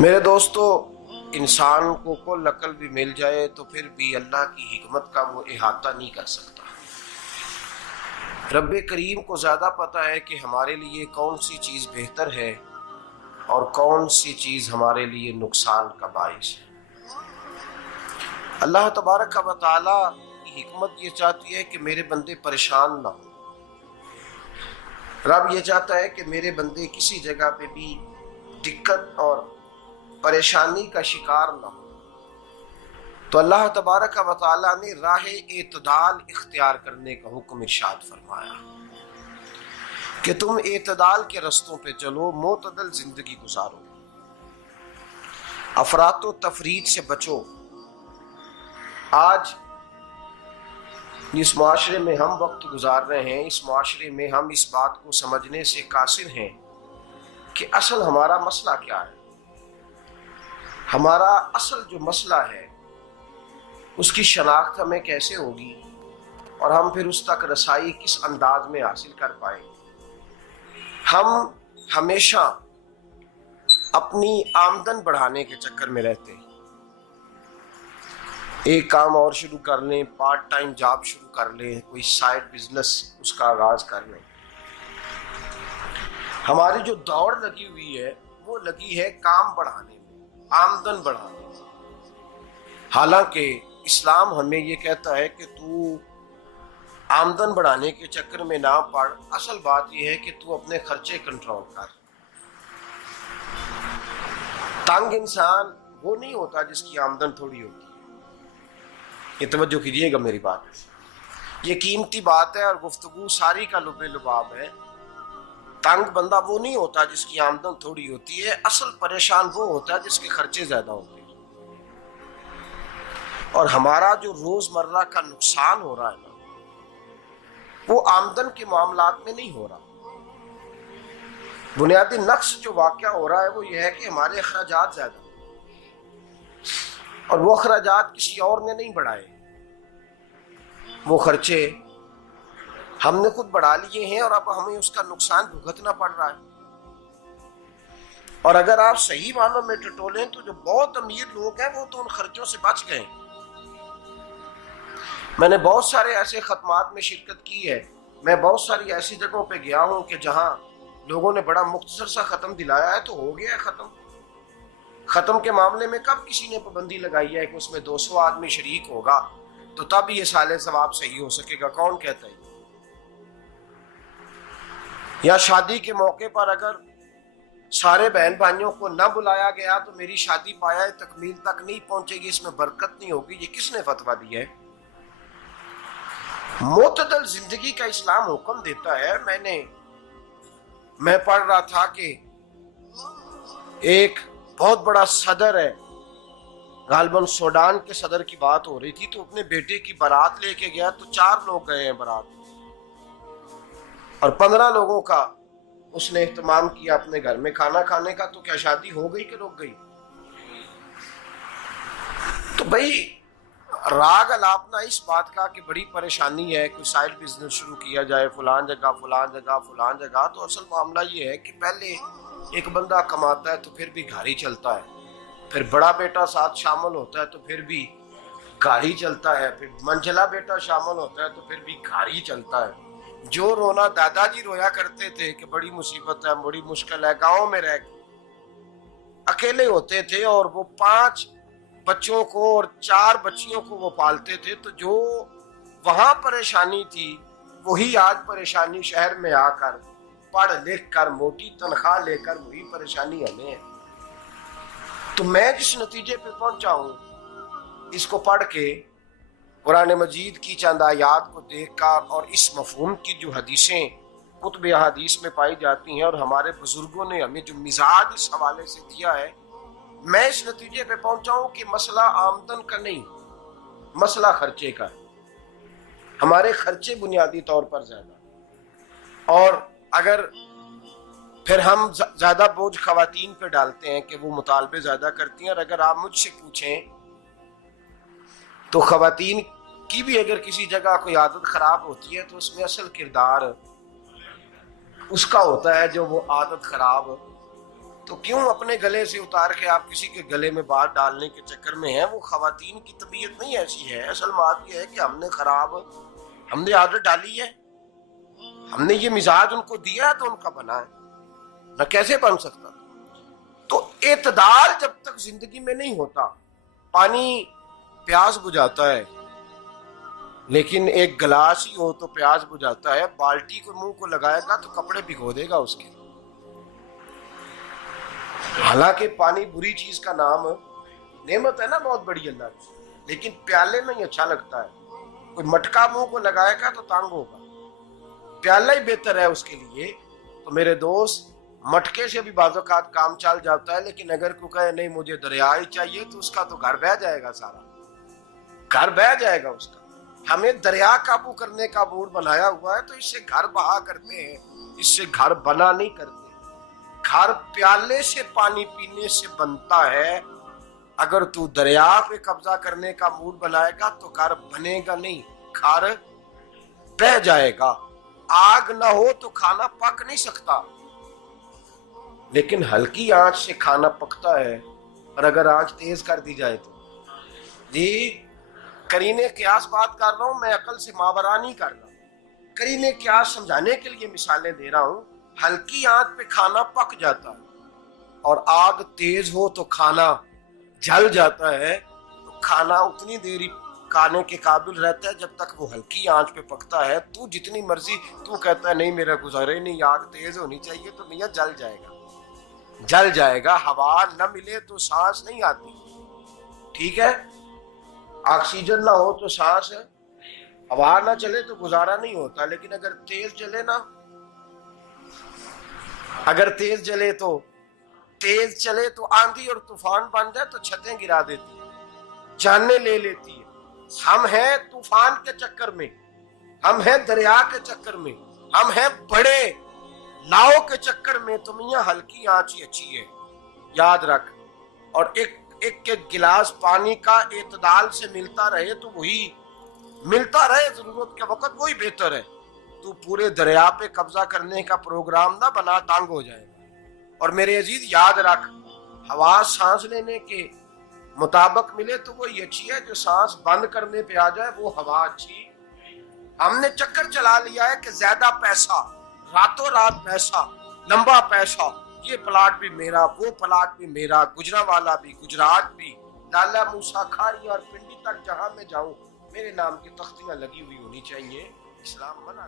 मेरे दोस्तों, इंसान को कुल अकल भी मिल जाए तो फिर भी अल्लाह की हिकमत का वो इहाता नहीं कर सकता। रब्बे करीम को ज़्यादा पता है कि हमारे लिए कौन सी चीज़ बेहतर है और कौन सी चीज़ हमारे लिए नुकसान का बाइस है। अल्लाह तबारक व तआला की हिकमत ये चाहती है कि मेरे बंदे परेशान ना हो। रब ये चाहता है कि मेरे बंदे किसी जगह पे भी दिक्कत और परेशानी का शिकार ना हो। तो अल्लाह तबारक व तआला ने राह एतदाल इख्तियार करने का हुक्म इरशाद फरमाया कि तुम एतदाल के रस्तों पे चलो, मोतदल जिंदगी गुजारो, अफरातो तफरीद से बचो। आज जिस माशरे में हम वक्त गुजार रहे हैं, इस माशरे में हम इस बात को समझने से कासिर हैं कि असल हमारा मसला क्या है। हमारा असल जो मसला है उसकी शनाख्त हमें कैसे होगी और हम फिर उस तक रसाई किस अंदाज में हासिल कर पाएंगे। हम हमेशा अपनी आमदन बढ़ाने के चक्कर में रहते हैं। एक काम और शुरू कर लें, पार्ट टाइम जॉब शुरू कर लें, कोई साइड बिजनेस उसका आगाज कर लें। हमारी जो दौड़ लगी हुई है वो लगी है काम बढ़ाने में, आमदन बढ़ाने में। हालांकि इस्लाम हमें ये कहता है कि तू आमदन बढ़ाने के चक्कर में ना पड़। असल बात यह है कि तू अपने खर्चे कंट्रोल कर। तंग इंसान वो नहीं होता जिसकी आमदन थोड़ी होती है। ये तवज्जो कीजिएगा मेरी बात, ये कीमती बात है और गुफ्तगू सारी का लुबे लुबाब है। तंग बंदा वो नहीं होता जिसकी आमदन थोड़ी होती है। असल परेशान वो होता है जिसके खर्चे ज्यादा होते हैं। और हमारा जो रोजमर्रा का नुकसान हो रहा है ना, वो आमदन के मामलात में नहीं हो रहा। बुनियादी नक्श जो वाक़या हो रहा है वो ये है कि हमारे अखराजात ज्यादा, और वो अखराजात किसी और ने नहीं बढ़ाए। वो खर्चे हमने खुद बढ़ा लिए हैं और अब हमें उसका नुकसान भुगतना पड़ रहा है। और अगर आप सही मानों में टटोलें तो जो बहुत अमीर लोग हैं वो तो उन खर्चों से बच गए। मैंने बहुत सारे ऐसे खत्मात में शिरकत की है। मैं बहुत सारी ऐसी जगहों पे गया हूं कि जहां लोगों ने बड़ा मुख्तसर सा खत्म दिलाया है तो हो गया है खत्म। खत्म के मामले में कब किसी ने पाबंदी लगाई है कि उसमें 200 आदमी शरीक होगा तो तब ये साले सवाब सही हो सकेगा? कौन कहता है? या शादी के मौके पर अगर सारे बहन भाइयों को न बुलाया गया तो मेरी शादी पाया तकमील तक नहीं पहुंचेगी, इसमें बरकत नहीं होगी। ये किसने फतवा दिया है? मोतदल जिंदगी का इस्लाम हुक्म देता है। मैं पढ़ रहा था कि एक बहुत बड़ा सदर है, गालबन सूडान के सदर की बात हो रही थी, तो अपने बेटे की बारात लेके गया तो 4 लोग गए हैं बारात, और 15 लोगों का उसने एहतमाम किया अपने घर में खाना खाने का। तो क्या शादी हो गई कि रुक गई? तो भाई राग अलापना इस बात का कि बड़ी परेशानी है, कोई साइड बिजनेस शुरू किया जाए फलान जगह फलान जगह फलान जगह। तो असल मामला ये है कि पहले एक बंदा कमाता है तो फिर भी घर ही चलता है, फिर बड़ा बेटा साथ शामिल होता है तो फिर भी घर ही चलता है, फिर मंझला बेटा शामिल होता है तो फिर भी घर ही चलता है। जो रोना दादाजी रोया करते थे कि बड़ी मुसीबत है, बड़ी मुश्किल है, गाँव में रह अकेले होते थे और वो 5 बच्चों को और 4 बच्चियों को वो पालते थे, तो जो वहां परेशानी थी वही आज परेशानी शहर में आकर पढ़ लिख कर मोटी तनख्वाह लेकर वही परेशानी हमें है। तो मैं जिस नतीजे पे पहुंचा हूं इसको पढ़ के, कुरान मजीद की चंद आयात को देखकर और इस मफहूम की जो हदीसें कुतुब हदीस में पाई जाती हैं और हमारे बुजुर्गों ने हमें जो मिजाज इस हवाले से दिया है, मैं इस नतीजे पे पहुंचा हूं कि मसला आमदन का नहीं, मसला खर्चे का है। हमारे खर्चे बुनियादी तौर पर ज्यादा, और अगर फिर हम ज्यादा बोझ खवातीन पे डालते हैं कि वो मुतालबे ज्यादा करती हैं। और अगर आप मुझसे पूछें तो खवातीन की भी अगर किसी जगह कोई आदत खराब होती है तो उसमें असल किरदार उसका होता है जो वो आदत खराब तो क्यों अपने गले से उतार के आप किसी के गले में बात डालने के चक्कर में है? वो खवातीन की तबीयत नहीं ऐसी है। असल बात यह है कि हमने आदत डाली है, हमने ये मिजाज उनको दिया है तो उनका बना है, न कैसे बन सकता। तो एतदाल जब तक जिंदगी में नहीं होता, पानी प्यास बुझाता है, लेकिन एक गिलास ही हो तो प्यास बुझाता है। बाल्टी को मुंह को लगाएगा तो कपड़े भिगो देगा उसके। हालांकि पानी बुरी चीज का नाम नेमत है ना, बहुत बड़ी अल्लाह की, लेकिन प्याले में ही अच्छा लगता है। कोई मटका मुंह को लगाएगा तो तंग होगा, प्याला ही बेहतर है उसके लिए। तो मेरे दोस्त, मटके से भी बाज़-औक़ात काम चल जाता है, लेकिन अगर कोई कहे नहीं मुझे दरिया ही चाहिए तो उसका तो घर बह जाएगा, सारा घर बह जाएगा उसका। हमें दरिया काबू करने का मूड बनाया हुआ है तो इससे घर बहा करते हैं, इससे घर बना नहीं करते। घर प्याले से पानी पीने से बनता है। अगर तू दरिया पे कब्जा करने का मूड बनाएगा तो घर बनेगा नहीं, घर बह जाएगा। आग ना हो तो खाना पक नहीं सकता, लेकिन हल्की आंच से खाना पकता है। और अगर आंच तेज कर दी जाए तो जी, करीने क्यास बात कर रहा हूं मैं, अकल से मावरा नहीं कर रहा। करीने क्यास समझाने के लिए मिसालें दे रहा हूं। हल्की आंच पे खाना पक जाता है और आग तेज हो तो खाना जल जाता है। तो खाना उतनी देर ही खाने के काबिल रहता है जब तक वो हल्की आंच पे पकता है। तू जितनी मर्जी तू कहता है नहीं मेरा गुजारे नहीं, आग तेज होनी चाहिए, तो मियां जल जाएगा, जल जाएगा। हवा न मिले तो सांस नहीं आती, ठीक है? ऑक्सीजन ना हो तो सांस है, हवा ना चले तो गुजारा नहीं होता। लेकिन अगर तेज जले ना, अगर तेज जले तो तेज चले तो आंधी और तूफान बन जाए तो छतें गिरा देती है, जाने ले लेती है। हम हैं तूफान के चक्कर में, हम हैं दरिया के चक्कर में, हम हैं बड़े नाव के चक्कर में। तो मियां हल्की आंच ही अच्छी है, याद रख। और एक गिलास पानी का एतदाल से मिलता रहे तो वही मिलता रहे, जरूरत के वक्त वही बेहतर है। तू पूरे दरिया पे कब्जा करने का प्रोग्राम ना बना, तंग हो जाएगा। और मेरे अजीज याद रख, हवा सांस लेने के मुताबिक मिले तो वही अच्छी है, जो सांस बंद करने पे आ जाए वो हवा अच्छी। हमने चक्कर चला लिया है कि ज्यादा पैसा, रातों रात पैसा, लंबा पैसा, ये प्लाट भी मेरा, वो प्लाट भी मेरा, गुजरावाला भी, गुजरात भी, लाला मूसा खारी और पिंडी तक जहां मैं जाऊं मेरे नाम की तख्तियां लगी हुई होनी चाहिए। इस्लाम मना